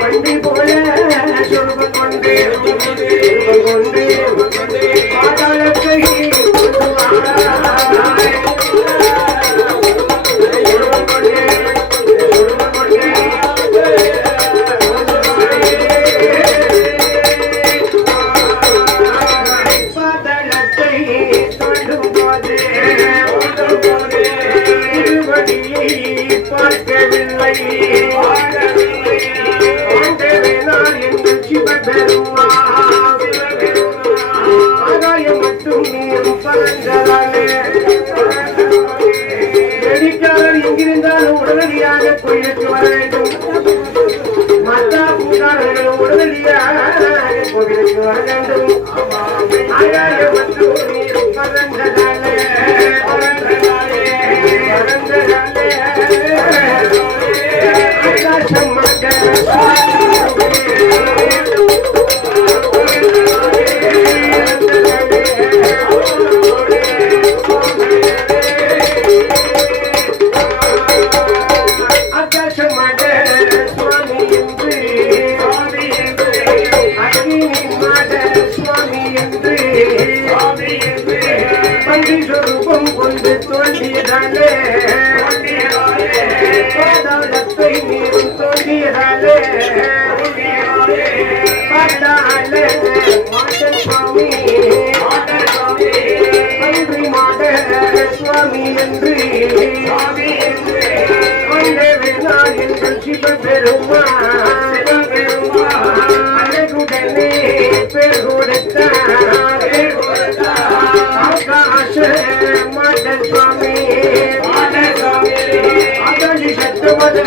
பண்டி போல சொல்வ கொண்டே கொண்டே முதலில் வர வேண்டும் என்று மாத சுவாமி என்று. கொண்டவெல்லாம் எங்கள் சிவபெருமான். அழகுடனே பேர் கொடுத்தார் ஆகாச மாத சுவாமி அதனி சத்துவத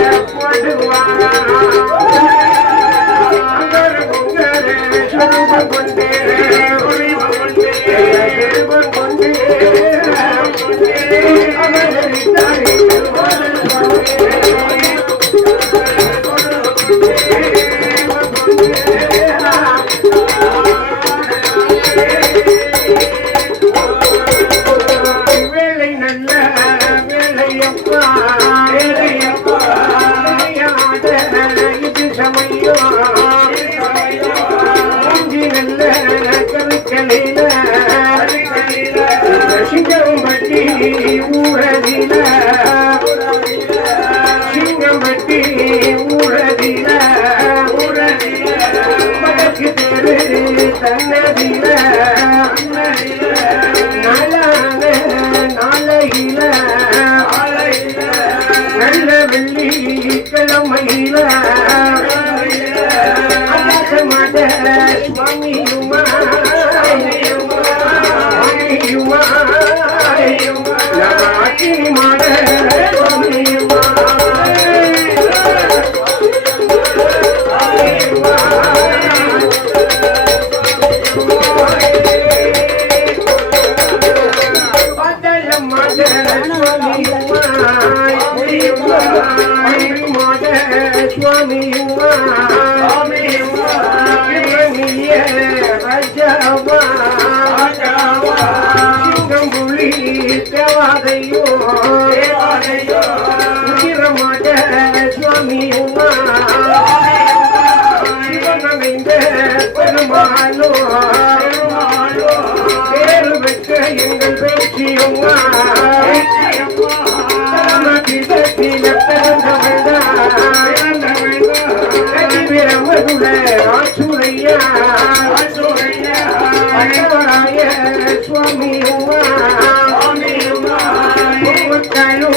ಮಕ್ಕಳು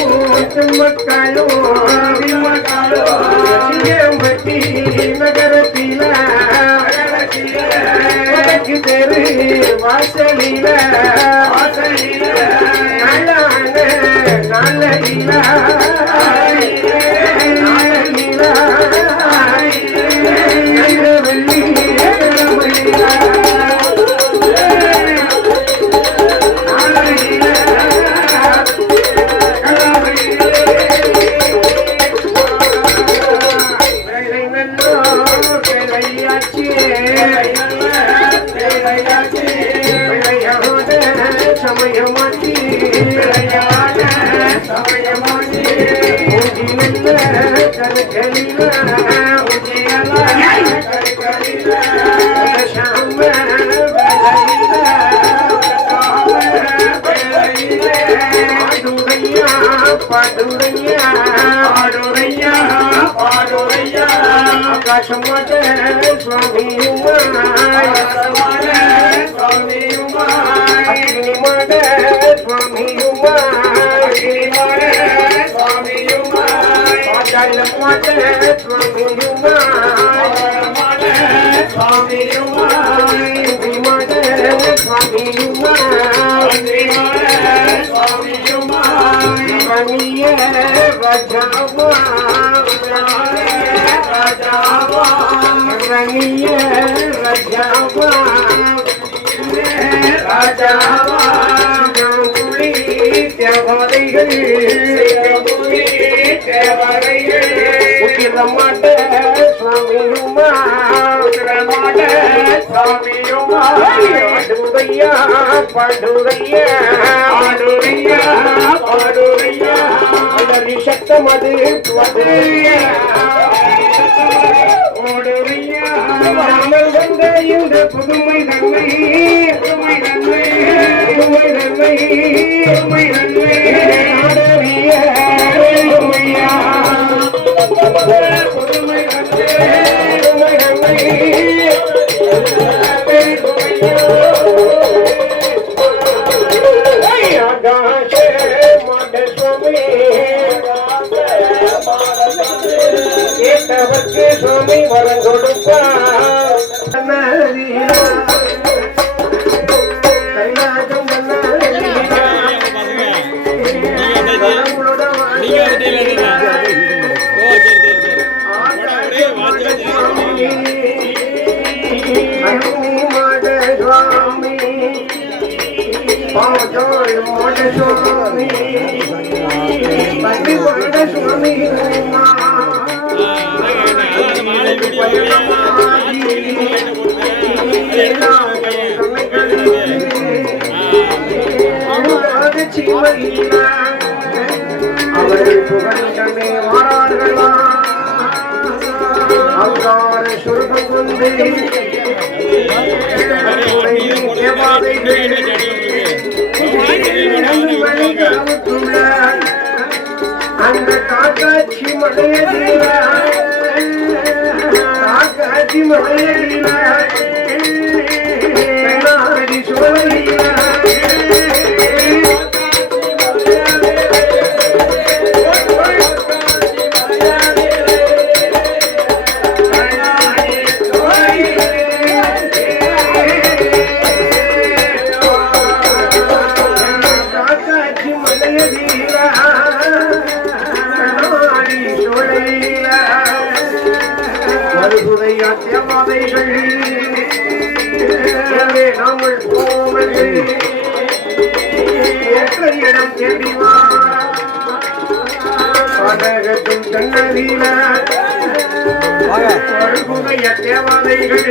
ಮಕ್ಕಳು ಮಕ್ಕಳು ಬಟ್ಟಿ ನಗರ ತೀಲ தெரு வாசலில வாசலில நல்ல நல்ல பாடுறையா பாடுரையா பாடுரையா ஆகாசம் மாட்ட சுவாமியுமா அரசமான சுவாமியுமாய் அக்னி மாட சுவாமியுமா அகிலிமான சுவாமியுமாய் சிங்கமுனி தேவரைகள் உத்திரமாட்ட சுவாமியுமா உத்திரமாட சுவாமியுமாய் பாடுரையா பாடுரையா அதரி சத்தமது வந்த இந்த புதுமை நன்மை. புதுமை நன்மை. புதுமை நன்மை. புதுமை நன்மை நாடறிய புதுமை நன்மை. புதுமை நன்மை. அவர்கள் புகழ்ந்தமே மாறார்களா அங்கார சுருகம் கொண்டு அந்த காக்காட்சி மலையடியில காக்காட்சி மலையடியில கண்ணாடி தேவாதைகள் எனவே நாங்கள் போவது என்ற இடம் தெரிவா பாடகத்தின் கண்ணதியில மறுபுதைய தேவாதைகள்.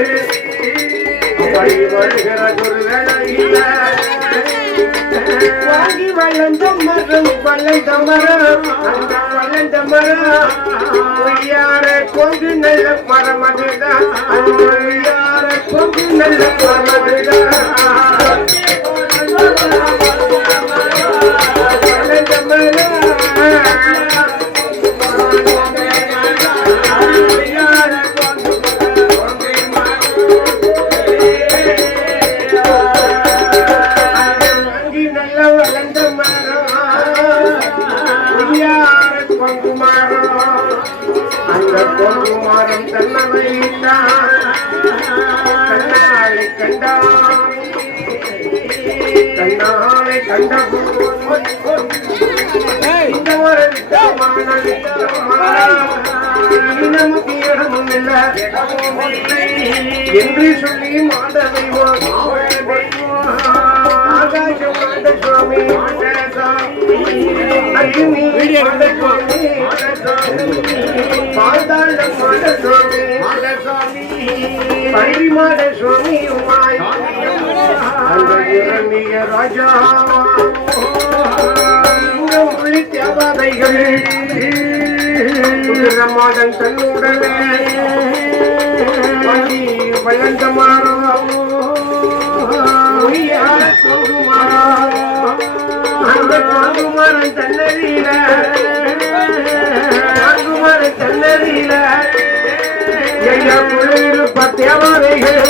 வாங்கி வளர்ந்த மரம் வளர்ந்த மரம் அந்த வளர்ந்த மரம். பொய்யார கொங்கு நல்ல மரம் அதுதான் கொங்கு நல்ல மரம் என்று சொல்லி மாத சுவாமி அக்னி மாத சுவாமி பள்ளி சுவாமி உமாய். ராஜா. உள்ளி தேவாதைகள் மாதன் தன்னுடனே வழி வளர்ந்த மாறும் அந்த வாங்குமரம் தன்னதியில வாங்குமரம் தன்னதியில எங்க குழுவிருப்ப தேவதைகள்.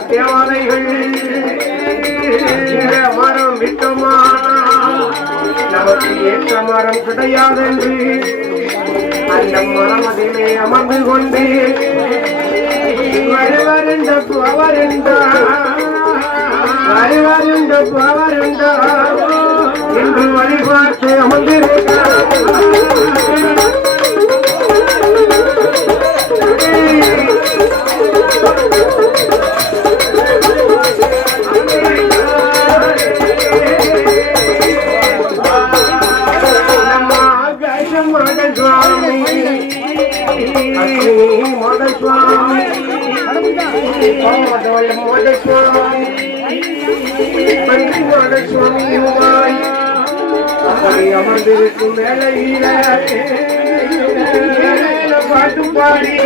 தேவாலைகள் மரம் விட்டோமானா நமக்கு ஏற்ற மரம் கிடையாதென்று அந்த மரம் அதிலே அமர்ந்து கொண்டு வருவருண்ட புவருண்டா வருவருண்ட புவருண்டா என்று வழிபாட்டு அமர்ந்திருக்கிறார். அக்னி மத சுவாமி மதவள்ள அமர்ந்திருக்கும் மேலையில பாட்டு பாடி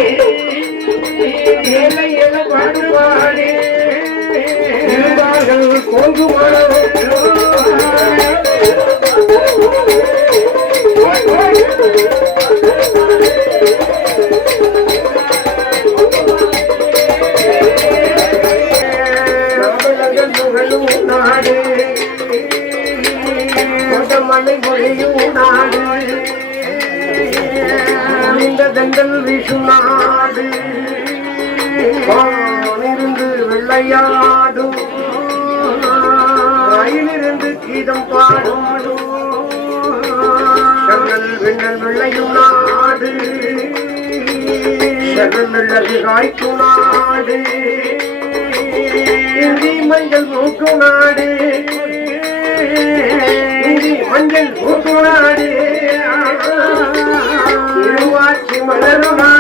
பாட்டு பாடி இருந்தார்கள் கொண்டமலை மொழியும் நாடு இந்த தங்கள் வீசும் நாடு. வானிருந்து வெள்ளையாடும். ரயிலிருந்து கீதம் பாடும். செங்கல் வெண்ணல் வெள்ளையும் நாடு. செங்கல் காய்க்கும் நாடு. இந்தி மஞ்சள் மூக்கும் நாடு. மஞ்சள் இருவாட்சி மலரும்?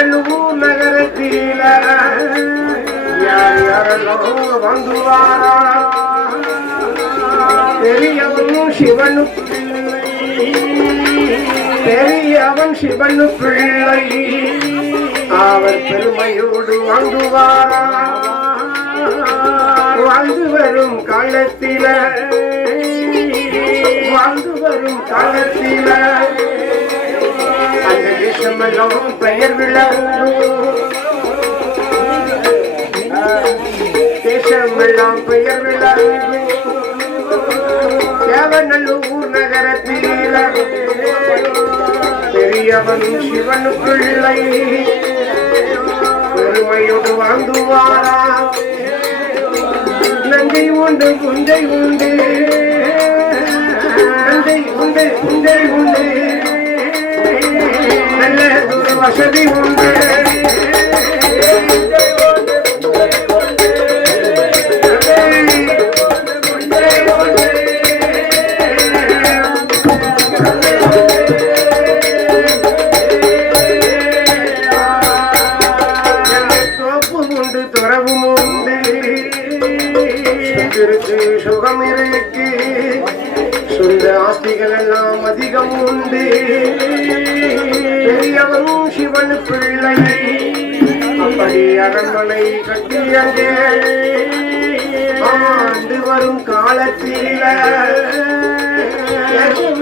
வெள்ளுவூர் நகரத்தில யார் யாரெல்லாம் வாங்குவாரா பெரியவனும் சிவனு பெரியவன் சிவனு பிள்ளை. அவர் பெருமையோடு வாங்குவாரா வாழ்ந்து வரும் காலத்தில. வாழ்ந்து வரும் காலத்தில. பெயர் விளங்கும் தேசமெல்லாம் பெயர் விளங்கும் தேவநல்லூர் நகரத்தில பெரியவன் சிவன் பிள்ளை பெருமையோடு வாழ்ந்துவாரா நங்கை உண்டு குஞ்சை உண்டு நங்கை உண்டு குஞ்சை உண்டு. வசதி உண்டு கரங்களை கட்டியதே. ஆண்டு வரும் காலத்தில்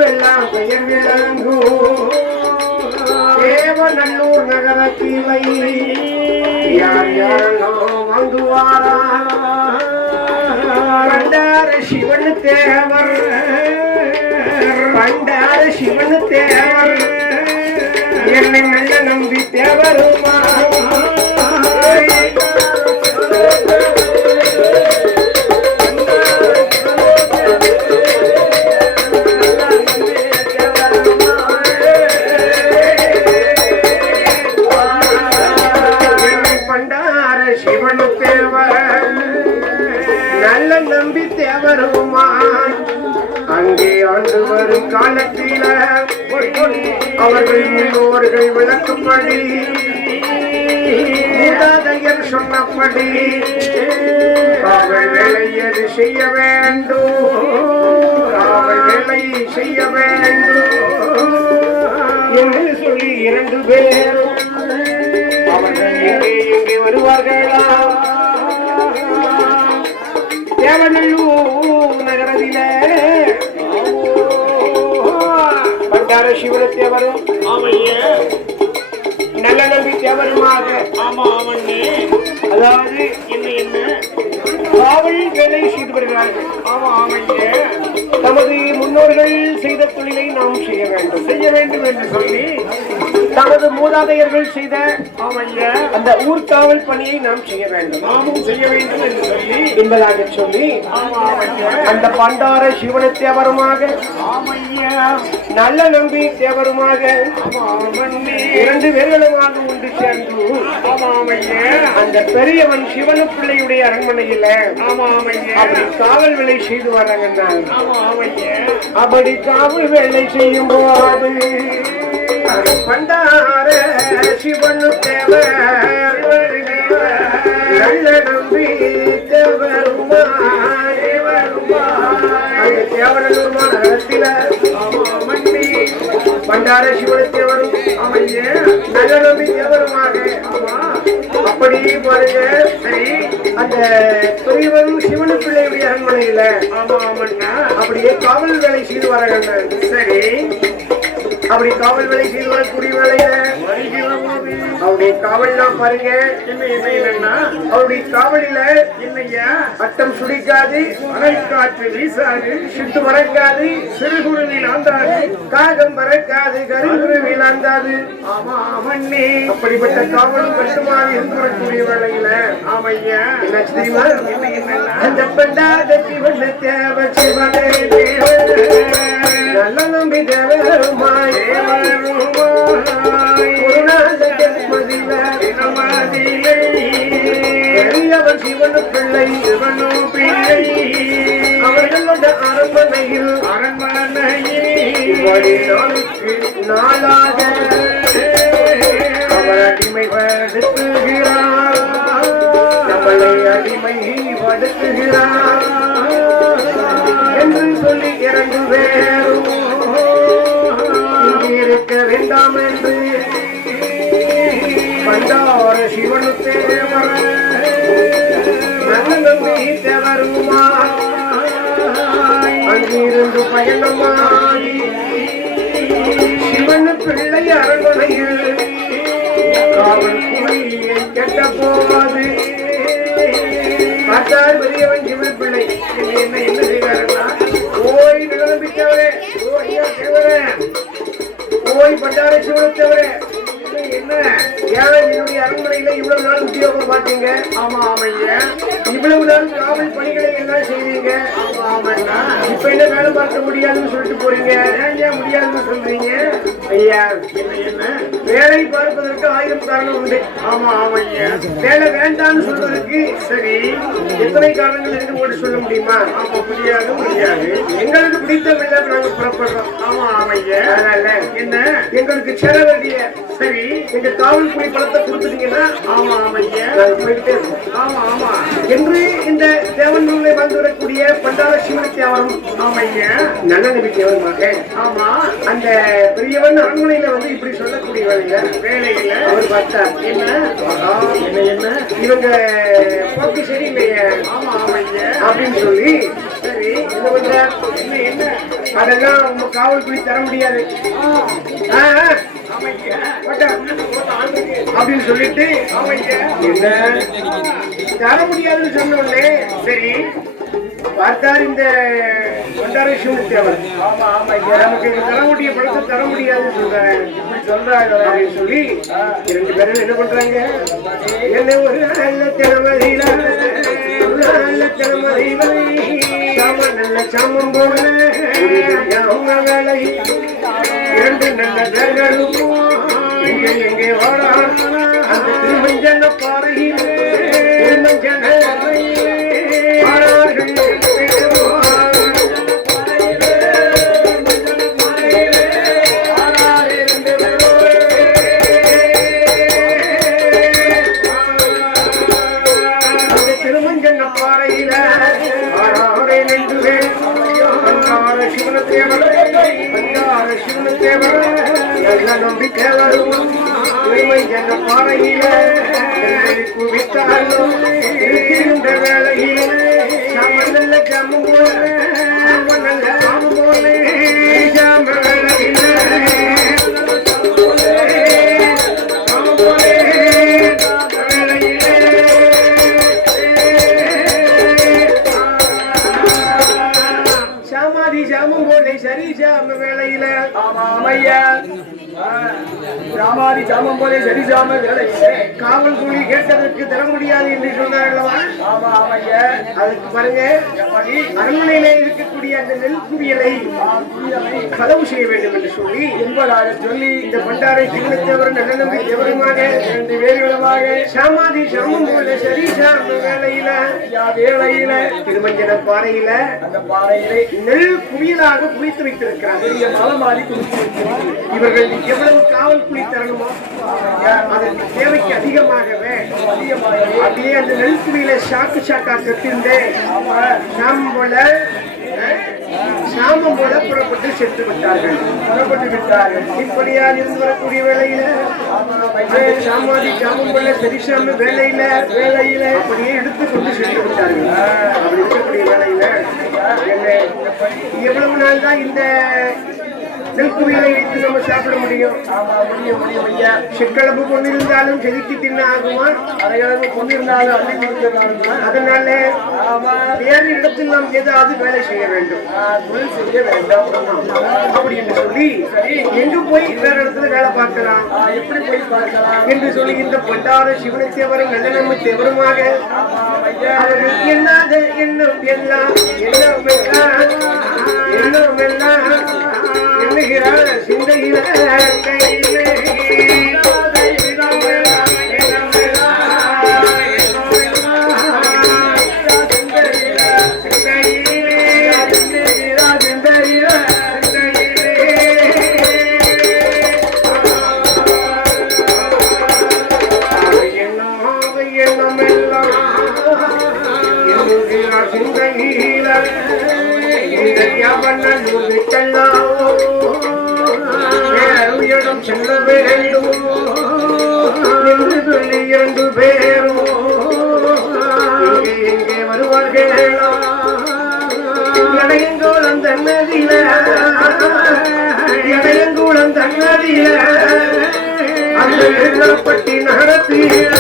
எல்லாம் பெயர் விளங்கும் தேவநல்லூர் நகரத்திலை யார் யாரோ வாங்குவாரா? பண்டார சிவன் தேவர். பண்டார சிவன் தேவர். என்னை நல்ல நம்பி தேவருமா? அவர்கள் முன்னோர்கள் விளக்கும்படி மூதாதையர் சொன்னபடி காவல் வேலையது செய்ய வேண்டும்? காவல் வேலை செய்ய வேண்டும். என்று சொல்லி இரண்டு பேரும் அவர்கள் எங்கே எங்கே வருவார்களா? தேவநல்லூர் நகரத்திலே சிவனத்தேவரும் ஆமையே. நல்ல நம்பி தேவருமாக. ஆமா ஆமண்ணே. அதாவது என்ன என்ன? காவல் வேலை செய்து வருகிறார்கள். ஆமா ஆமையே தமது முன்னோர்கள் செய்த தொழிலை நாம் செய்ய வேண்டும். செய்ய வேண்டும் என்று சொல்லி தமது மூதாதையர்கள் செய்த அந்த ஊர்காவல் பணியை நாம் செய்ய வேண்டும். நாமும் செய்ய வேண்டும் என்று சொல்லி என்பதாக சொல்லி அந்த பண்டார சிவன தேவருமாக நல்ல நம்பி தேவருமாக இரண்டு பேர்களுமாக ஆமா ஆமையா அந்த பெரியவன் சிவனு பிள்ளையுடைய அரண்மனையில அப்படி காவல் வேலை செய்து வராங்க அப்படி காவல் வேலை செய்யும் போது பண்டார சிவனு தேவர். நல்ல நம்பி தேவருமா பண்டார சிவனத்தேவரும் ஆமையா நல்ல தேவருமாக ஆமா. அப்படி பாருங்க சரி. அந்த பெரியவரும் சிவனு பிள்ளையுடைய அரண்மனையில. ஆமா ஆமண்ணா. அப்படியே காவல் வேலை செய்து வர சரி. அப்படி காவல் வேலை செய்து வரக்கூடிய வேலையில அவருடைய பாருங்க. என்ன என்ன என்னன்னா அவருடைய காவலில என்னையா? அட்டம் சுடிக்காது அலைக்காற்று வீசாது சிட்டு மறக்காது சிறுகுருவில் ஆந்தாது காகம் பறக்காது கருங்குருவி விளாந்தாது ஆமா மண்ணே அப்படிப்பட்ட காவல் கட்டுமாக இருந்து வரக்கூடிய வேலையில ஆமையா என்ன தெரியுமா? அந்த பெண்டாத சிவன் தேவ சிவனே நல்ல நம்பி தேவருமாய் பெரியவன் சிவனு பிள்ளை சிவனோ பிள்ளை அவர்களோட அரண்மனையில் அரண்மனையில் நாளாக அவர் நம்மளை என்று சொல்லி இறங்குவேன். கேட்க வேண்டாம் என்று பண்டார சிவனு தேவர் நம்பி தேவருமா அங்கிருந்து பயணமாகி சிவனு பிள்ளை அரண்மனையில் காவல் குயிலியை கெட்ட போவாது பார்த்தார் பெரியவன் சிவன் பிள்ளை. என்ன என்ன செய்வாருன்னா ஓய் நிலம்பித்தவரே ஓய்யா ஓய் பண்டார சிவனத்தவரே என்ன? ஏழை என்னுடைய அரண்மனையில இவ்வளவு நாள் உத்தியோகம் பார்த்தீங்க? ஆமா ஆமையா இவ்வளவு நாள் காவல் பணிகளை எல்லாம் செய்வீங்க ஆமா ஆமையா இப்ப என்ன வேலை பார்க்க முடியாதுன்னு சொல்லிட்டு போறீங்க? ஏன் முடியாதுன்னு சொல்றீங்க? ஐயா வேலை பார்ப்பதற்கு ஆயிரம் காரணம் உண்டு. ஆமா ஆமையா. வேலை வேண்டாம்னு சொல்வதற்கு சரி எத்தனை காரணங்கள் இருக்கு உங்கள்ட்ட சொல்ல முடியுமா? ஆமா முடியாது முடியாது. எங்களுக்கு பிடித்த வேலை நாங்க புறப்படுறோம். ஆமா ஆமையா. அதனால என்ன? எங்களுக்கு சேர வேண்டிய சரி எங்க காவல் குடி பணத்தை கொடுத்துட்டீங்கன்னா ஆமா நாங்க போயிட்டே ஆமா ஆமா. என்று இந்த தேவனூரில் வந்து வரக்கூடிய பண்டார சிவன தேவரம் ஆமையா நல்ல நபி தேவருமாக ஆமா. அந்த பெரியவன் அரண்மனையில வந்து இப்படி சொல்லக்கூடிய வேலையில வேலையில அவர் பார்த்தார். என்ன? என்ன என்ன? இவங்க போக்கு சரியில்லையே ஆமா ஆமையா அப்படின்னு சொல்லி சரி என்ன பண்றார் என்ன என்ன? அதெல்லாம் உங்க காவல் தர முடியாது. ஆ, அப்படின்னு சொல்லிட்டு என்ன? தர முடியாதுன்னு சொன்ன சரி பார்த்தார் இந்த கொண்டார சிவனுத்தேவர் ஆமா ஆமா ஐயா நமக்கு தர முடிய பணத்தை தர முடியாதுன்னு சொல்றாங்க. இப்படி சொல்றாங்க அப்படின்னு சொல்லி ரெண்டு பேரும் என்ன பண்றாங்க? என்ன ஒரு நல்ல தினமதியில நல்ல தினமதியில சாம நல்ல சாமம் போல அவங்க வேலை இரண்டு நல்ல பேர்களும் எங்கே எங்கே வாழான் அந்த திருமஞ்சன பாறையிலே ராமாதி ஜாமம் போலே சரி ஜாம வேலையிலே காவல் கூலி கேட்டதற்கு தர முடியாது என்று சொன்னார்களவா ஆமா ஆமா ஐயா அதுக்கு பாருங்க அரண்மனையிலே இருக்கு இருக்கக்கூடிய அந்த நெல் குவியலை களவு செய்ய வேண்டும் என்று சொல்லி என்பதாக சொல்லி இந்த பண்டாரை சிவனத்தேவர் நல்ல நம்பி இரண்டு வேறுகளமாக சாமாதி சாமம் போல சரி சாம வேலையில வேலையில திருமஞ்சன பாறையில அந்த பாறையிலே நெல் குவியலாக குவித்து வைத்திருக்கிறார். பெரிய மலமாறி இவர்கள் எவ்வளவு காவல் குழி தரணுமோ அதற்கு தேவைக்கு அதிகமாகவே அதிகமாக அப்படியே அந்த நெல் குழியில சாக்கு சாக்கா கட்டிருந்து சாமம் போல சாமம் போல புறப்பட்டு சென்று விட்டார்கள். புறப்பட்டு விட்டார்கள். இப்படியா இருந்து வரக்கூடிய வேலையில? சாமாதி சாமம் போல சரிசாம வேலையில வேலையில அப்படியே எடுத்து கொண்டு சென்று விட்டார்கள். அப்படி இருக்கக்கூடிய வேலையில எவ்வளவு நாள் தான் இந்த நெல்குவியலை வைத்து நம்ம சாப்பிட முடியும். ஆமா முடியும் முடியும் ஐயா. சிக்களப்பு கொண்டிருந்தாலும் செதுக்கி தின்ன ஆகுமா அதைகளுக்கு கொண்டிருந்தாலும் அள்ளி கொடுத்திருந்தாலும்? அதனால ஆமா. வேறு இடத்தில் நாம் ஏதாவது வேலை செய்ய வேண்டும். தொழில் செய்ய வேண்டும். அப்படி என்று சொல்லி எங்கு போய் வேற இடத்துல வேலை பார்க்கலாம்? எப்படி போய் பார்க்கலாம்? என்று சொல்லி இந்த பண்டார சிவனை தேவரும் தேவருமாக ஆமா ஐயா. அவர்கள் எண்ணாத எண்ணம் எல்லாம் எல்லாம் எல்லாம். எண்ணுகிறார் சிந்தையில கையிலே. வேறுயிடம் ಬೆಳೆದ ಪಟ್ಟಿನ ಹರತೀರ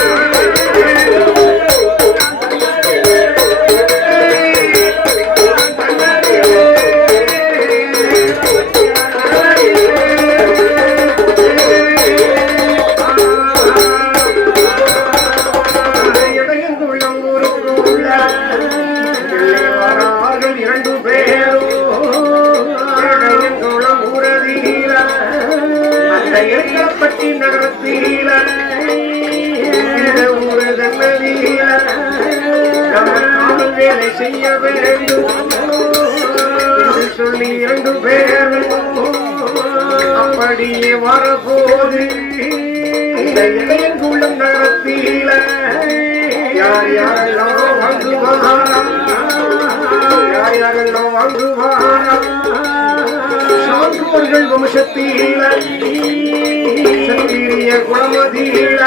குணமதியில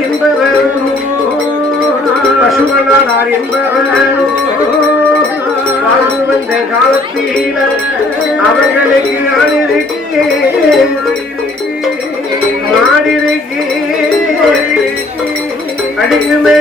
என்பவர் என்பவர் வாழ்ந்து வந்த அவர்களுக்கு அடிக்குமே